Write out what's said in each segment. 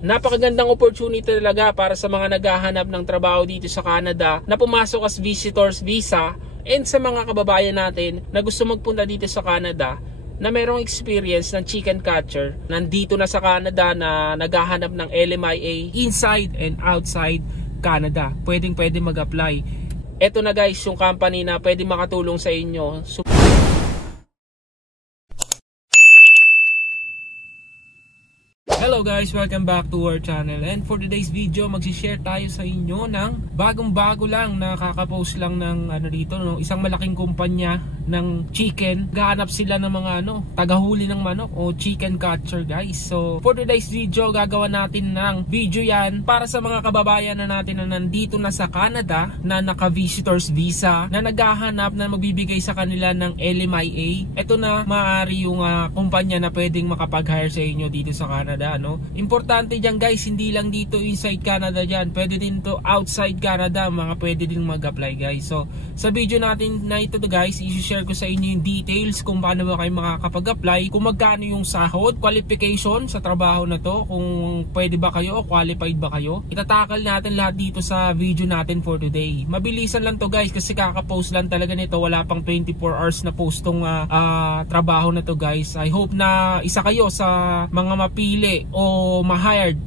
Napakagandang opportunity talaga para sa mga naghahanap ng trabaho dito sa Canada na pumasok as visitors visa, and sa mga kababayan natin na gusto magpunta dito sa Canada na merong experience ng chicken catcher, nandito na sa Canada na naghahanap ng LMIA inside and outside Canada. Pwede mag-apply. Ito na guys yung company na pwede makatulong sa inyo. Hello guys, welcome back to our channel, and for today's video magsishare tayo sa inyo ng bagong-bago lang na kakapost lang ng isang malaking kumpanya ng chicken. Gahanap sila ng mga tagahuli ng manok o chicken catcher guys. So for today's video gagawa natin ng video yan para sa mga kababayan na natin na nandito na sa Canada na naka-visitors visa, na naghahanap na magbibigay sa kanila ng LMIA. Ito na maaari yung kumpanya na pwedeng makapag-hire sa inyo dito sa Canada. Importante dyan guys, hindi lang dito inside Canada dyan, pwede din to outside Canada, mga pwede din mag-apply guys. So sa video natin na ito guys, i-share ko sa inyo yung details kung paano ba kayo makakapag-apply, kung magkano yung sahod, qualification sa trabaho na to, kung pwede ba kayo o qualified ba kayo. Itatakal natin lahat dito sa video natin for today. Mabilisan lang to guys kasi kakapost lang talaga nito, wala pang 24 hours na post tong trabaho na to guys. I hope na isa kayo sa mga mapili o ma-hired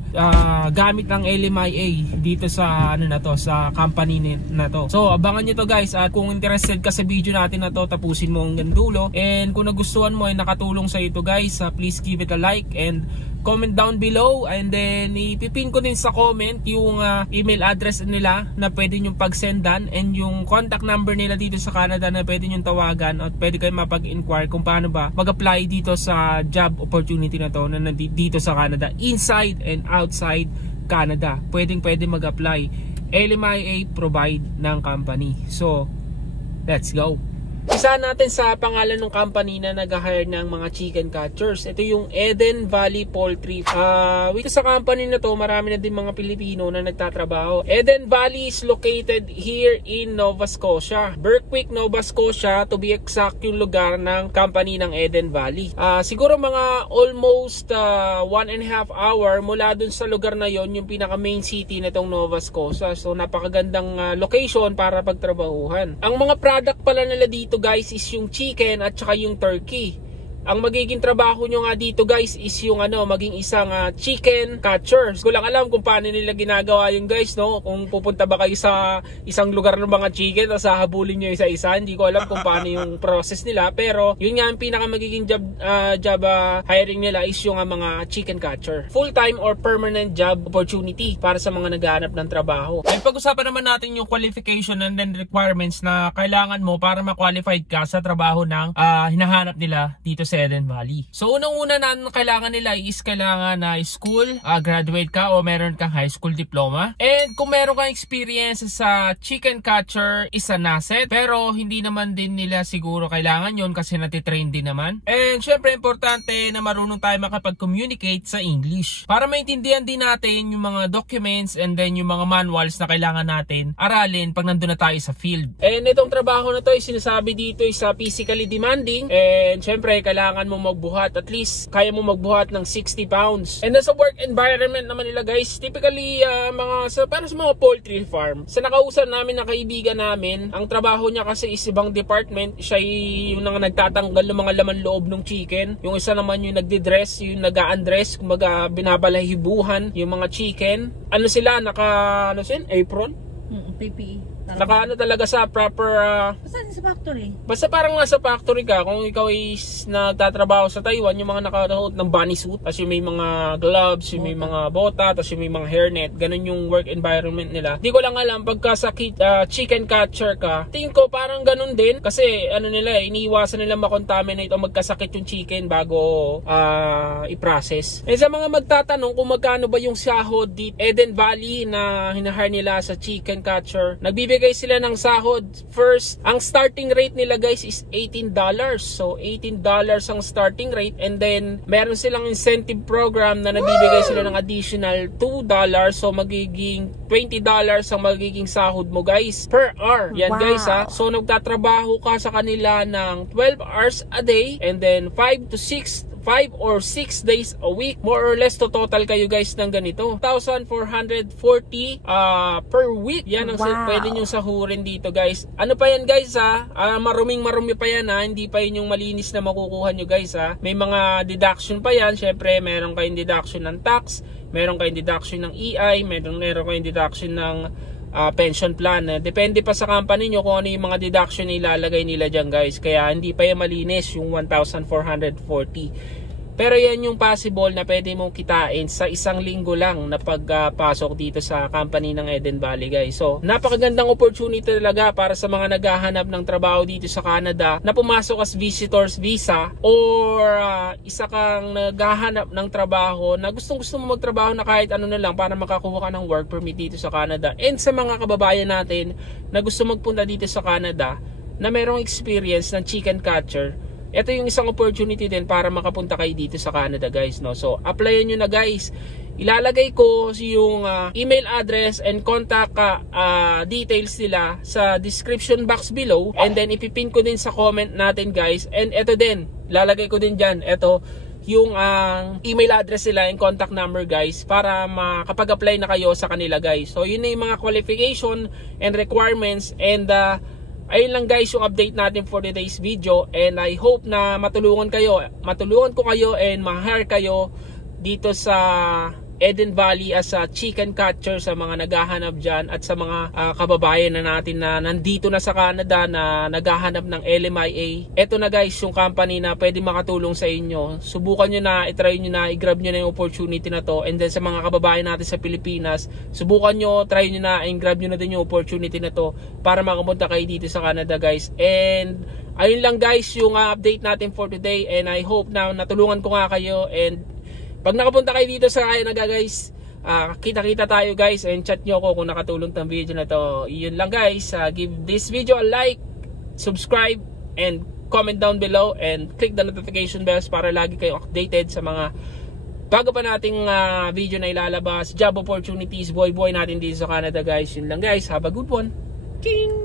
gamit ng LMIA dito sa sa company na to. So abangan nyo to guys, at kung interested ka sa video natin na to, tapusin mo hanggang dulo, and kung nagustuhan mo ay nakatulong sa ito guys, please give it a like and comment down below, and then ipipin ko din sa comment yung email address nila na pwede nyong pagsendan, and yung contact number nila dito sa Canada na pwede nyong tawagan, at pwede kayo mapag-inquire kung paano ba mag-apply dito sa job opportunity na to na dito sa Canada, inside and outside Canada. Pwede mag-apply. LMIA provide ng company. So let's go. Isa natin sa pangalan ng company na nag-hire ng mga chicken catchers. Ito yung Eden Valley Poultry. Dito sa company na to, marami na din mga Pilipino na nagtatrabaho. Eden Valley is located here in Nova Scotia, Berwick, Nova Scotia, to be exact yung lugar ng company ng Eden Valley. Siguro mga almost 1.5 hour mula dun sa lugar na yon, yung pinaka main city na tong Nova Scotia. So napakagandang location para pagtrabahuhan. Ang mga product pala nila dito guys is yung chicken at saka yung turkey. Ang magiging trabaho nyo nga dito guys is yung maging isang chicken catcher. Ko lang alam kung paano nila ginagawa yung guys, kung pupunta ba kayo sa isang lugar ng mga chicken at hahabulin nyo isa-isa. Hindi ko alam kung paano yung process nila, pero yun nga ang pinaka magiging job hiring nila is yung mga chicken catcher. Full-time or permanent job opportunity para sa mga naghahanap ng trabaho. Ay pag-usapan naman natin yung qualification and then requirements na kailangan mo para ma-qualified ka sa trabaho ng hinahanap nila dito sa Eden Valley. So unang-una na kailangan nila is kailangan na school, graduate ka o meron kang high school diploma. And kung meron kang experience sa chicken catcher, is an asset. Pero hindi naman din nila siguro kailangan yon kasi natitrain din naman. And syempre importante na marunong tayo makapag-communicate sa English para maintindihan din natin yung mga documents and then yung mga manuals na kailangan natin aralin pag nandun na tayo sa field. And itong trabaho na to is sinasabi dito is physically demanding, and syempre kailangan mo magbuhat, at least kaya mo magbuhat ng 60 pounds. And sa work environment naman nila guys, typically para sa mga poultry farm. Sa nakausap namin na kaibigan namin, ang trabaho niya kasi is ibang department. Siya yung nagtatanggal ng mga laman loob ng chicken. Yung isa naman yung nagdi-dress, yung nag-a-undress, kumaga binabalahibuhan yung mga chicken. Sila apron? PPE. Naka talaga sa proper Basta sa factory. Basta parang nasa factory ka. Kung ikaw is nagtatrabaho sa Taiwan, yung mga nakasuot ng bunny suit, tapos yung may mga gloves, yung may mga bota, tapos yung may mga hairnet, ganun yung work environment nila. Di ko lang alam pagka sa chicken catcher ka, tingin ko parang ganun din kasi iniiwasan nila makontaminate o magkasakit yung chicken bago i-process. And sa mga magtatanong kung magkano ba yung sahod dito Eden Valley na hinahire nila sa chicken catcher, nagbibigay sila ng sahod. First, ang starting rate nila guys is $18. So $18 ang starting rate, and then meron silang incentive program na nagbibigay sila ng additional $2. So magiging $20 ang magiging sahod mo guys per hour. Yan guys So nagtatrabaho ka sa kanila ng 12 hours a day, and then 5 to 6 5 or 6 days a week. More or less to total kayo guys ng ganito. 1,440 per week. Yan ang pwede nyo sahurin dito guys. Ano pa yan guys ha? Marumi pa yan ha. Hindi pa yun yung malinis na makukuha nyo guys ha. May mga deduction pa yan. Syempre meron kayong deduction ng tax. Meron kayong deduction ng EI. Meron kayong deduction ng pension plan. Depende pa sa company nyo kung ano yung mga deduction na ilalagay nila dyan guys. Kaya hindi pa yan malinis yung 1,440. Pero yan yung possible na pwede mong kitain sa isang linggo lang na pagpasok dito sa company ng Eden Valley guys. So napakagandang opportunity talaga para sa mga naghahanap ng trabaho dito sa Canada na pumasok as visitors visa or isa kang naghahanap ng trabaho na gusto mo magtrabaho na kahit ano na lang para makakuha ka ng work permit dito sa Canada. And sa mga kababayan natin na gusto magpunta dito sa Canada na merong experience ng chicken catcher, ito yung isang opportunity din para makapunta kayo dito sa Canada guys, no? So applyan nyo na guys. Ilalagay ko yung email address and contact details nila sa description box below, and then ipipin ko din sa comment natin guys. And ito din, ilalagay ko din dyan, ito yung email address nila and contact number guys para makapag-apply na kayo sa kanila guys. So yun na yung mga qualification and requirements, and ayun lang guys yung update natin for today's video, and I hope na matulungan ko kayo and ma-hire kayo dito sa Eden Valley as a chicken catcher sa mga naghahanap dyan at sa mga kababayan na natin na nandito na sa Canada na naghahanap ng LMIA. Eto na guys yung company na pwede makatulong sa inyo. Subukan nyo na, itry nyo na, i-grab nyo na yung opportunity na to. And then sa mga kababayan natin sa Pilipinas, subukan nyo, try nyo na, and grab nyo na din yung opportunity na to para makapunta kayo dito sa Canada guys. And ayun lang guys yung update natin for today, and I hope na natulungan ko nga kayo. And pag nakapunta kayo dito sa Canada guys, kita-kita tayo guys, and chat nyo ako kung nakatulong tong video na to. Yun lang guys, give this video a like, subscribe, and comment down below, and click the notification bells para lagi kayo updated sa mga bago pa nating video na ilalabas, job opportunities, boy natin dito sa Canada guys. Yun lang guys, have a good one. Ting!